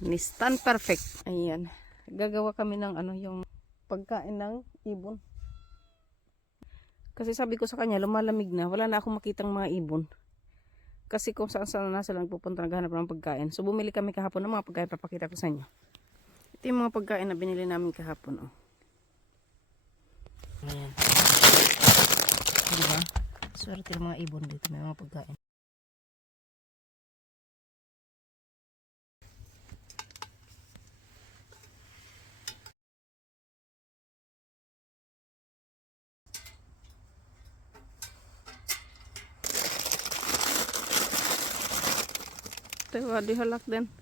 ni Stan Perfect. Ayan. Gagawa kami ng ano, yung pagkain ng ibon. Kasi sabi ko sa kanya, lumalamig na. Wala na akong makitang mga ibon. Kasi kung saan saan na sila nagpupunta naghahanap ng pagkain. So bumili kami kahapon ng mga pagkain. Papakita ko sa inyo. Ito yung mga pagkain na binili namin kahapon. Oh. Ayan. Diba? Swerte ng mga ibon dito. May mga pagkain. Diba? Di halak din.